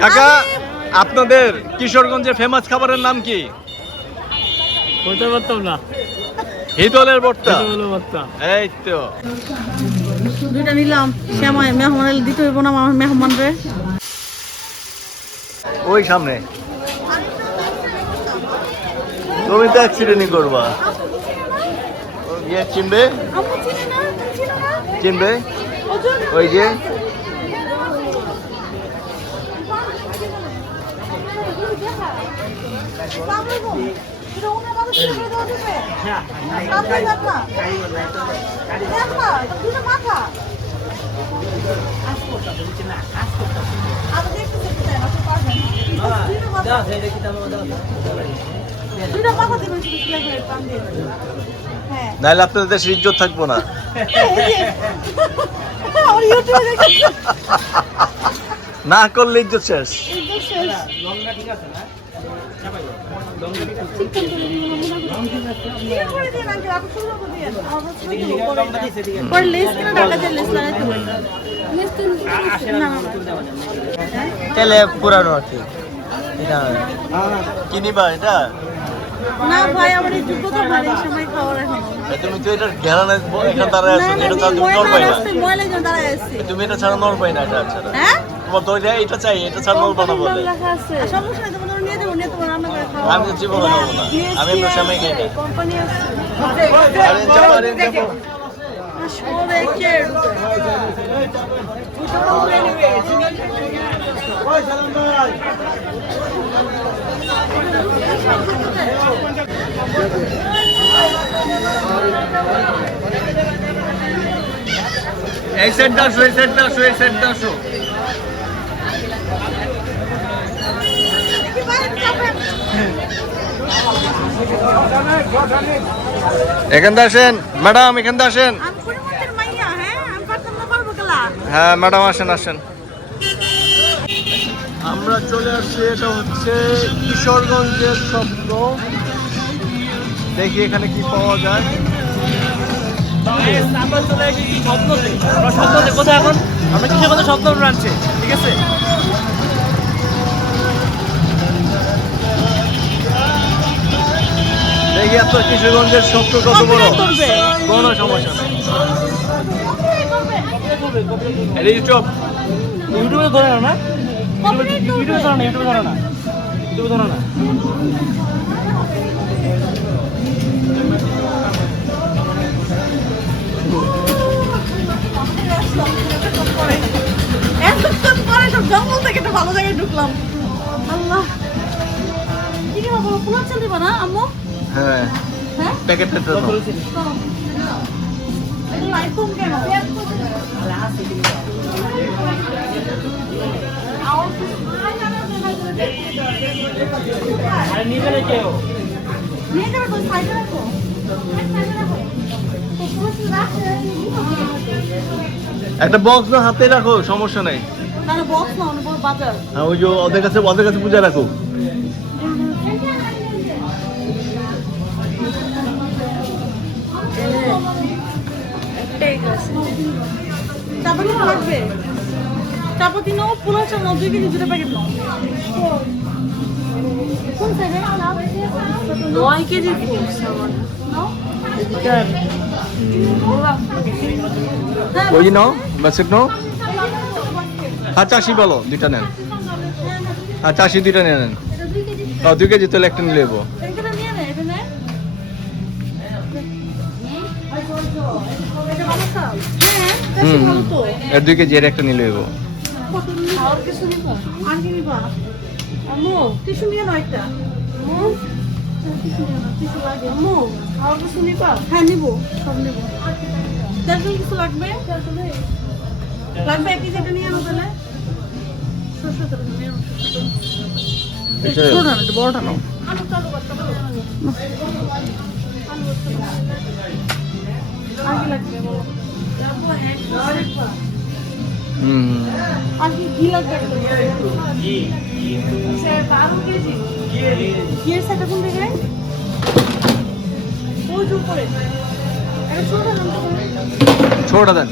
কাকা আপনাদের কিশোরগঞ্জের ফেমাস খাবারের নাম কি? বলতে পারতাম না। হিদলের ভর্তা। এই তো দুইটা নিলাম শ্যামাই মেহমান এলে দিতে হইব না আমার মেহমান রে। ওই সামনে তুমি তো অ্যাক্সিডেন্টই করবা। চিনবে চিনবে ওই যে নাহলে আপনাদের দেশের ইজ্জত থাকবো না। না করলে ইজ্জত শেষ। তেলে পুরানো আর কি কিনিবা এটা না ভাই আমার এই যোগ্যতা ভাই এই সময় খাওয়ার এখন তুমি তো এটা ঘেরানো এখানে দাঁড়ায় আছো এটা ছাড়া তুমি নড় পাই না ময়লা জন দাঁড়ায় আছে তুমি এটা ছাড়া নড় পাই না এটা ছাড়া হ্যাঁ তোমার তো এটা চাই এটা ছাড়া নড় না বলে সমস্যা নাই তোমাদের নিয়ে দেব নিয়ে তোমার রান্না করে খাওয়া আমি তো জীবনে খাবো না আমি এমনি সময় খাই না কোম্পানি আছে আরে যাবো আসলে কে এই সেটটা আসো এই সেটটা আসো এই সেটটা আসো এখানে আসেন ম্যাডাম এখানে আসেন হ্যাঁ ম্যাডাম আসেন আসেন আমরা চলে আসছি এটা হচ্ছে কিশোরগঞ্জের স্বপ্ন দেখি এখানে কি পাওয়া যায় আমরা চলে এসেছি স্বপ্নতে কোথায় এখন আমরা কিশোরগঞ্জের স্বপ্ন ব্রাঞ্চে ঠিক আছে দেখি আপনার কিশোরগঞ্জের স্বপ্ন কত বড় কোনো সমস্যা নেই এটা ইউটিউবে ধরে না ইউটিউবে ধরে না ইউটিউবে ধরে না ইউটিউবে ধরে না এতক্ষণ পরে সব জঙ্গল থেকে একটা ভালো জায়গায় ঢুকলাম আল্লাহ কি কি বাবা পোলা চাল দিবা না আম্মু হ্যাঁ হ্যাঁ প্যাকেটটা তো এটা লাইফোন কেন আর নিচে রেখে নিয়ে যাবে তো সাইডে রাখো একটা বক্স না হাতে রাখো সমস্যা নাই না না বক্স না অনেক বড় বাজার হ্যাঁ ওই যে ওদের কাছে পূজা রাখো চাপাতি লাগবে চাপাতি নাও পোলা চাল নাও 2 কেজি দুটো প্যাকেট নাও কোন সাইডে 9 কেজি নাও ওই নাও বাস্কেট নাও হ্যাঁ চাষি বলো দুইটা নেন হ্যাঁ চাষি দুইটা নেন 2 কেজি তাহলে একটা নিয়ে নেবো এর 2 কেজি এর একটা নিয়ে নেবো হ্যাঁ নিবো সব নেবো তেলটেল কিছু লাগবে লাগবে 1 কেজি এটা নিয়ে আনো তাহলে সরষে তেল নিয়ে আনো ছোট না বড়টা নাও আলু চালু করতে আগে লাগবে বলো আর কি ঘি লাগবে ঘি স্যার 12 কেজি ঘি এর সেটা কোন দিকে ওই যে উপরে এটা ছোট দেন ছোটটা দেন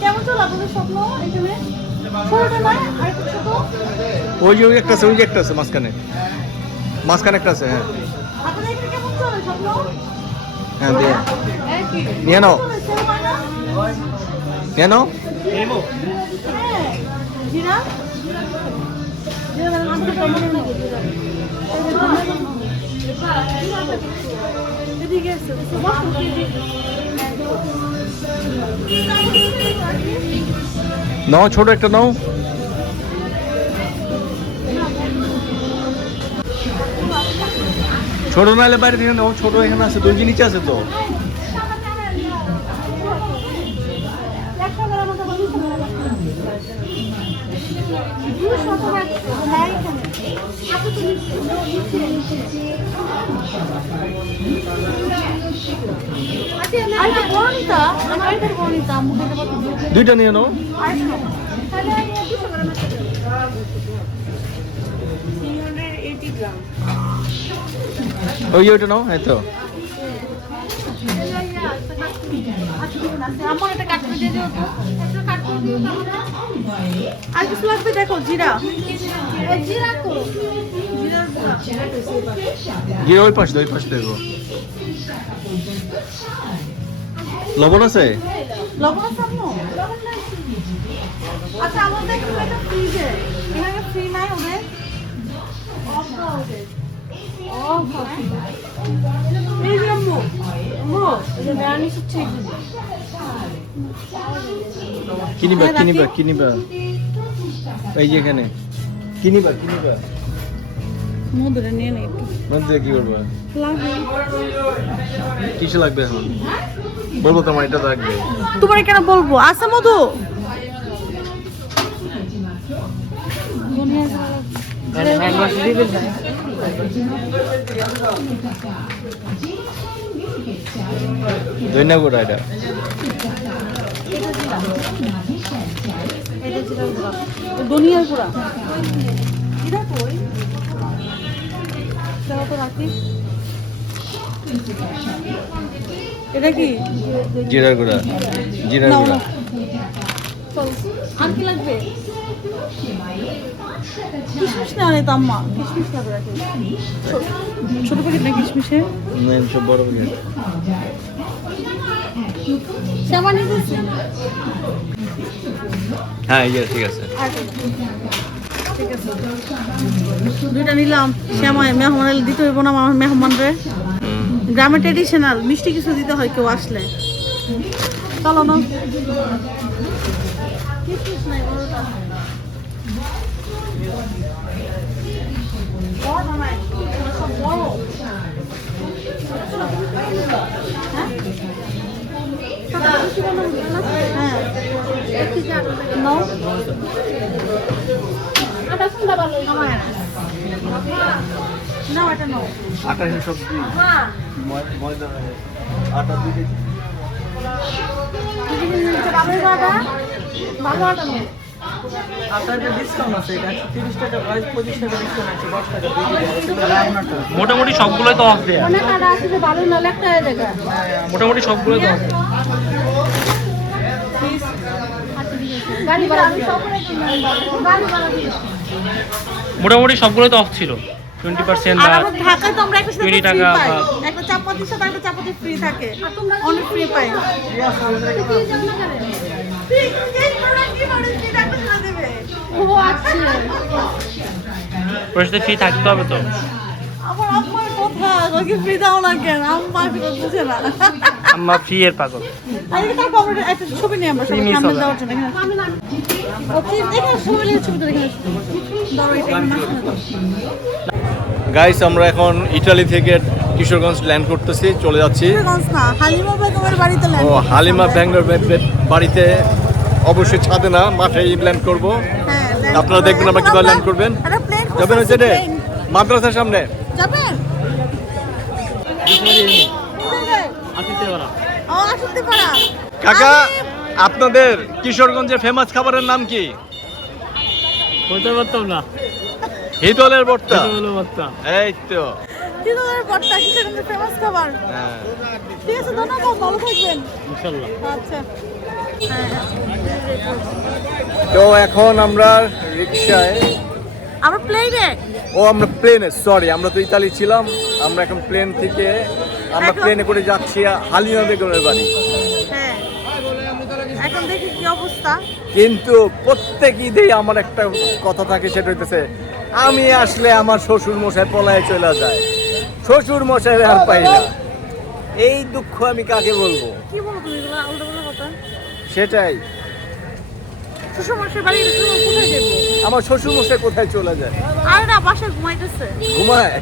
কেমন চল আপনাদের স্বপ্ন এখানে ছোটটা না আর একটু ছোট ওই যে একটা আছে, ওই যে একটা আছে মাঝখানে একটা আছে। হ্যাঁ আপনাদের এখানে কেমন চলে স্বপ্ন হ্যাঁ দিয়ে নিয়ে নাও, নিয়ে নাও। নেবো হ্যাঁ জিরা জিরা আমাকে কেমন লাগে জিরা এদিকে আছে নাও ছোট একটা নাও। ছোট নাহলে বাইরে থেকে নাও, ছোট এখানে আছে, দর্জি নিচে আছে তো। দুইটা নিয়ে নাও। ওই ওইটা নাও, হ্যাঁ তো। আর কিছু লাগবে দেখো জিরা জিরা গিয়ে ওই পাশে দেখো। লবণ আছে? লবণ আছে আম্মু? আচ্ছা আমাদের এখানে একটা ফ্রিজে এখানে ফ্রি নাই ওদের অফ দাও ওদের অফ এই যে আম্মু এই যে রানি হচ্ছে কিনিবা এই যে এখানে কিনিবা মধুরে নিয়ে নেই একটু মধ্যে কি করবা? লাগবে কিছু লাগবে এখন বলবো তোমার এটা লাগবে। তোমার কেন বলবো আছে মধু দইনা গোড়া এটা দুনিয়ার পুরা এটা কি জিরা গুঁড়া চল আর কি লাগবে কিশমিশ না আনে তো আম্মা কিশমিশ লাগবে রাখি ছোট প্যাকেট না কিশমিশে সব বড় প্যাকেট। সামান্য দিচ্ছি হ্যাঁ এই যে ঠিক আছে। ঠিক আছে দুইটা নিলাম শ্যামায় মেহমান দিতে হইব না আমার মেহমানরে গ্রামের ট্রেডিশনাল মিষ্টি কিছু দিতে হয় কেউ আসলে চলো না আটা সব ময়দা আটা 2 কেজি। মোটামুটি সবগুলোই তো অফ দেয়া, মোটামুটি সবগুলোই তো অফ। মোটামুটি সবগুলোই তো অফ ছিল 20% বা ঢাকায় তো আমরা 20 টাকা বা একটা চাপাতির সাথে একটা চাপাতি ফ্রি থাকে অনেক ফ্রি পাই পরিস্থিতি ফ্রি থাকতে হবে তো। আমার আম্মার কথা ওকে ফ্রি দাও না কেন আম্মা বুঝে না আম্মা ফ্রি এর পাগল। আজকে তারপর আমরা একটা ছবি নিয়ে আমরা সবাই সামনে দেওয়ার জন্য এখানে এখানে ছবি নিয়ে ছবি এখানে ধরো এটা এখানে গাইস আমরা এখন ইতালি থেকে কিশোরগঞ্জ ল্যান্ড করতেছি, চলে যাচ্ছি। কিশোরগঞ্জ না হালিমা বেগমের বাড়িতে ও হালিমা বেগমের বাড়িতে, অবশ্যই ছাদে না মাঠেই ল্যান্ড করব। আপনারা দেখবেন আমরা কিভাবে ল্যান্ড করবেন। যাবেন হচ্ছে রে মাদ্রাসার সামনে যাবেন কাকা। আপনাদের কিশোরগঞ্জের ফেমাস খাবারের নাম কি? বলতে পারতাম না। হিতলের ভর্তা। এই তো হিতলের ভর্তা কিশোরগঞ্জের ফেমাস খাবার। ঠিক আছে ধন্যবাদ, ভালো থাকবেন ইনশাআল্লাহ। আচ্ছা তো এখন আমরা রিক্সায়, আমরা প্লেনে, আমরা প্লেনে, সরি, আমরা তো ইতালি ছিলাম, আমরা এখন প্লেন থেকে আমরা প্লেনে করে যাচ্ছি হালিমা বেগমের বাড়ি। হ্যাঁ এখন দেখি কি অবস্থা। কিন্তু প্রত্যেক ঈদেই আমার একটা কথা থাকে, সেটা হইতেছে আমি আসলে আমার শ্বশুর মশাই পলায় চলে যায়, শ্বশুর মশাই আর পাই না। এই দুঃখ আমি কাকে বলবো? কি বলো তুমি এগুলো উল্টো পাল্টা কথা? সেটাই, শ্বশুর মশাই বাড়ি কোথায় যাবো? আমার শ্বশুর মশাই কোথায় চলে যায়? আরে না, বাসায় ঘুমাইতেছে। ঘুমায়?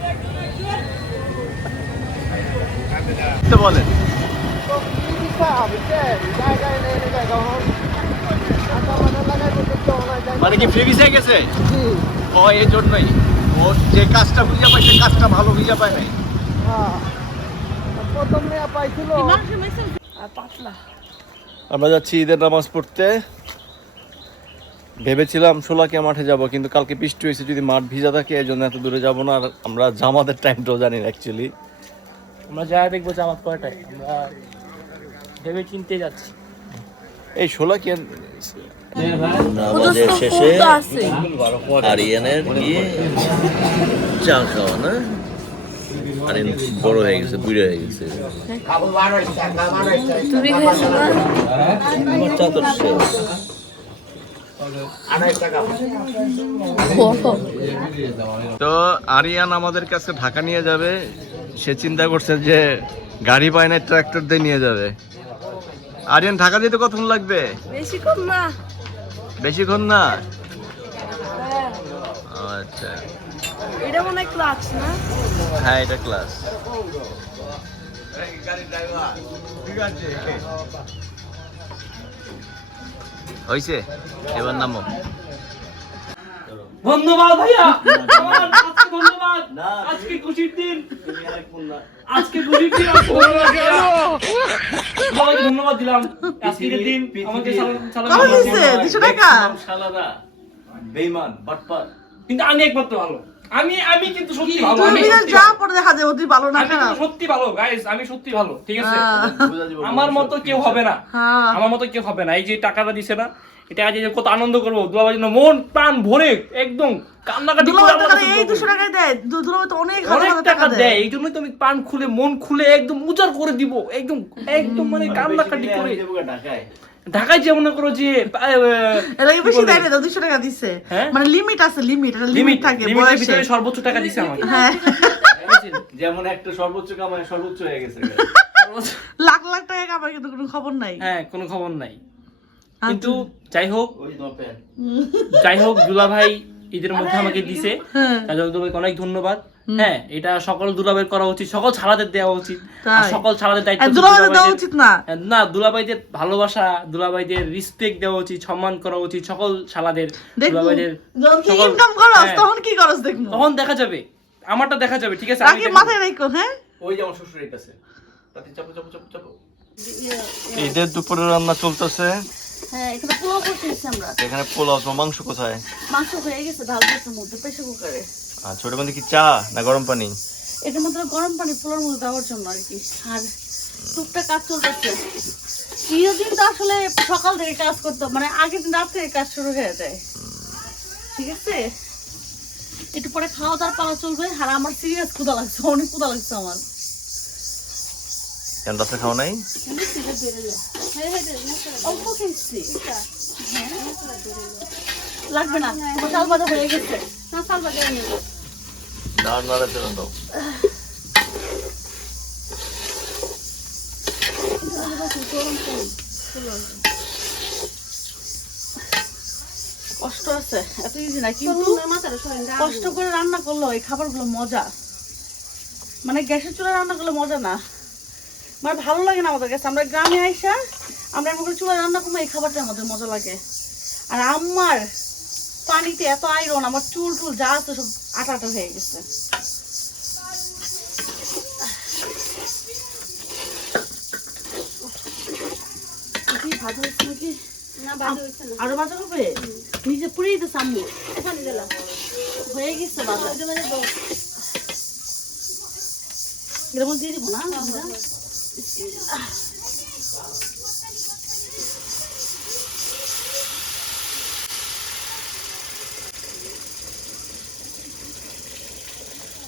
তো বলেন মানে কি ফ্রি ভিসা গেছে? ও এই জন্যই ও যে কাজটা বুঝে পাইছে, কাজটা ভালো বুঝে পায় নাই। আমরা যাচ্ছি ঈদের নামাজ পড়তে। ভেবেছিলাম শোলাকিয়া মাঠে যাব, কিন্তু কালকে বৃষ্টি হয়েছে, যদি মাঠ ভিজা থাকে এই জন্য এত দূরে যাব না। আর আমরা জামাতের টাইমটাও জানি না অ্যাকচুয়ালি। আমরা যা দেখবো জামাত কয়টায়, আমরা ভেবে চিনতে যাচ্ছি। এই শোলাকিয়া নামাজের শেষে আরিয়ানের গিয়ে চা খাওয়া না, আরিয়ান বড় হয়ে গেছে, বুড়ো হয়ে গেছে। আমার চা তো শেষ। তো আরিয়ান আমাদের কাছে ঢাকা নিয়ে যাবে, সে চিন্তা করছে যে গাড়ি পায় না, ট্রাক্টর দিয়ে নিয়ে যাবে। আরিয়ান ঢাকা যেতে কতক্ষণ লাগবে? বেশিক্ষণ না। বেশিক্ষণ না? আচ্ছা, এটা মনে হয় ক্লাচ না? হ্যাঁ এটা ক্লাস। হইছে, এবার নামো। ধন্যবাদ ভাইয়া, আজকে ধন্যবাদ, আজকে খুশির দিন, আজকে খুশির দিন। ধন্যবাদ দিলাম, আজকের দিন আমাকে শালারা বেঈমান বাটপার। কিন্তু আমি একমাত্র ভালো, আমি কিন্তু সত্যি ভালো, তুমি যা পড়ে দেখা যাবে তুই ভালো না খারাপ। সত্যি ভালো গাইস, আমি সত্যি ভালো, ঠিক আছে? আমার মতো কেউ হবে না, আমার মতো কেউ হবে না। এই যে টাকাটা দিছে না, এটা আজ কত আনন্দ করবো, দুলাভাইয়ের জন্য মন প্রাণ ভরে একদম কান্নাকাটি করে। এই 200 টাকায় দেয়, দুলাভাই তো অনেক টাকা দেয়, এই জন্যই তো আমি প্রাণ খুলে মন খুলে একদম উজাড় করে দিব, একদম একদম মানে কান্নাকাটি করে। ঢাকায় যে মনে করো যে এর বেশি দেয় না, 200 টাকা দিছে, মানে লিমিট আছে, লিমিট থাকে, লিমিটের ভিতরে সর্বোচ্চ টাকা দিছে আমাকে। হ্যাঁ, যেমন একটা সর্বোচ্চ কামাই সর্বোচ্চ হয়ে গেছে, লাখ লাখ টাকা কামাই, কিন্তু কোনো খবর নাই। হ্যাঁ, কোনো খবর নাই। কিন্তু যাই হোক দুলাভাই ঈদের মধ্যে আমাকে দিছে, তার জন্য দুলাভাইকে অনেক ধন্যবাদ। হ্যাঁ, এটা সকল দুলাভাইয়ের করা উচিত, সকল ছাড়াদের দেওয়া উচিত, সকল ছাড়াদের দায়িত্ব দেওয়া উচিত না, না দুলাভাইদের ভালোবাসা, দুলাভাইদের রেসপেক্ট দেওয়া উচিত, সম্মান করা উচিত সকল শালাদের। দুলাভাইদের ইনকাম করস তখন কি করস দেখবো, তখন দেখা যাবে, আমারটা দেখা যাবে, ঠিক আছে? আগে মাথায় রাখো। হ্যাঁ, ওই যে আমার শ্বশুরের কাছে ঈদের দুপুরে রান্না চলতেছে। হ্যাঁ, এখানে পোলাও করতেছি আমরা। এখানে পোলাও, মাংস কোথায়? মাংস হয়ে গেছে, ঢাল দিয়েছে মধ্যে প্রেসার কুকারে। আচ্ছা, ওটার মধ্যে কি চা না গরম পানি? এটার মধ্যে গরম পানি পোলাওর মধ্যে দেওয়ার জন্য আর কি। আর টুকটাক কাজ চলতেছে। ঈদের দিন তো আসলে সকাল থেকে কাজ করতে, মানে আগের দিন রাত থেকে কাজ শুরু হয়ে যায়, ঠিক আছে? একটু পরে খাওয়া দাওয়ার পালা চলবে। আর আমার সিরিয়াস ক্ষুধা লাগছে, অনেক ক্ষুধা লাগছে আমার। কেন রাতে খাওয়া নাই? অল্প খেয়েছি, লাগবে না। চাল ভাজা হয়ে গেছে, না চাল ভাজা নেব। কষ্ট আছে, এত ইজি না, কিন্তু কষ্ট করে রান্না করলো এই খাবারগুলো মজা। মানে গ্যাসের চুলা রান্না করলে মজা না, মানে ভালো লাগে না আমাদের কাছে। আমরা গ্রামে আইসা আমরা এমন করে চুলা রান্না করবো, এই খাবারটা আমাদের মজা লাগে। আর আমার পানিতে এত আয়রন, আমার চুল টুল যা আছে সব আটা আটা হয়ে গেছে। ভাজা হচ্ছে নাকি? আরো ভাজা হবে, নিজে পুড়িয়ে দিতে সামনে হয়ে গেছে ভাজা। এর মধ্যে দিয়ে দিব না,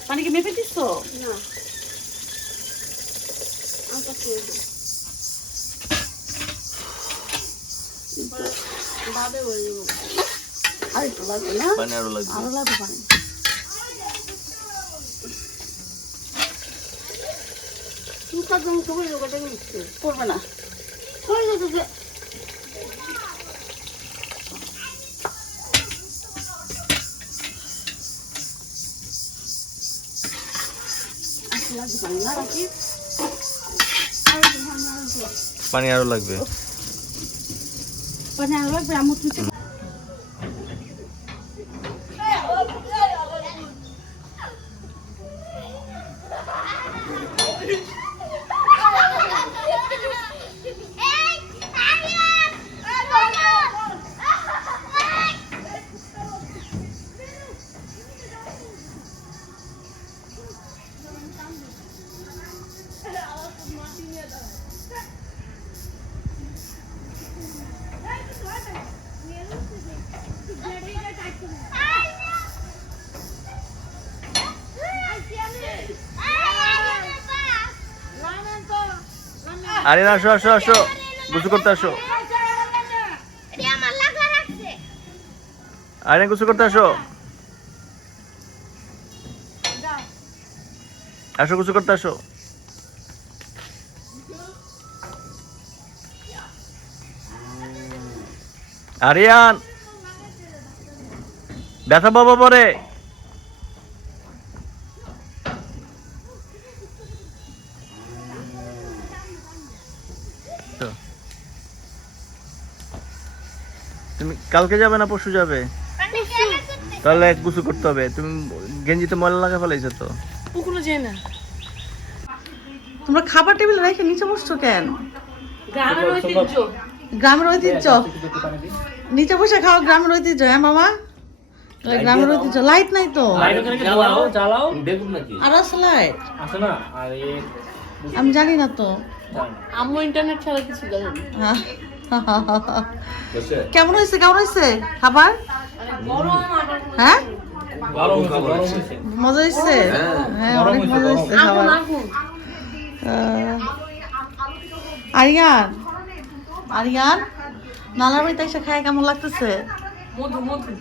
পানি কি মেপে দিচ্ছ? পানি আরো লাগবে। আরো লাগবে পানি। পড়বে না। পানি আরো লাগবে। পানি আরো লাগবে আমার কিছু। আরে না, আসো আসো আসো, গোসল করতে আসো। আরে গোসল করতে আসো, আসো গোসল করতে আসো। আরিয়ান, ব্যথা পাবো পরে। তুমি কালকে যাবে না পরশু যাবে? তাহলে গোসল করতে হবে। তুমি গেঞ্জিতে ময়লা লাগা ফেলাইছো তো। পুকুরে যেয়ে না। তোমরা খাবার টেবিল রেখে নিচে বসছো কেন? গ্রামের ঐতিহ্য। গ্রামের ঐতিহ্য। নিচে বসে খাও, গ্রামের ঐতিহ্য। হ্যাঁ মামা, গ্রামের ঐতিহ্য। লাইট নাই তো। জ্বালাও। আর আছে লাইট? আছে না? আর আমি জানি না তো। আম্মু ইন্টারনেট ছাড়া কিছু জানে না। কেমন হয়েছে, কেমন হয়েছে খাবার? হ্যাঁ, মজা হয়েছে। হ্যাঁ, অনেক মজা হয়েছে খাবার। আরিয়ান, আরিয়ান, নানার বাড়িতে এসে খায় কেমন লাগতেছে? মধু মধু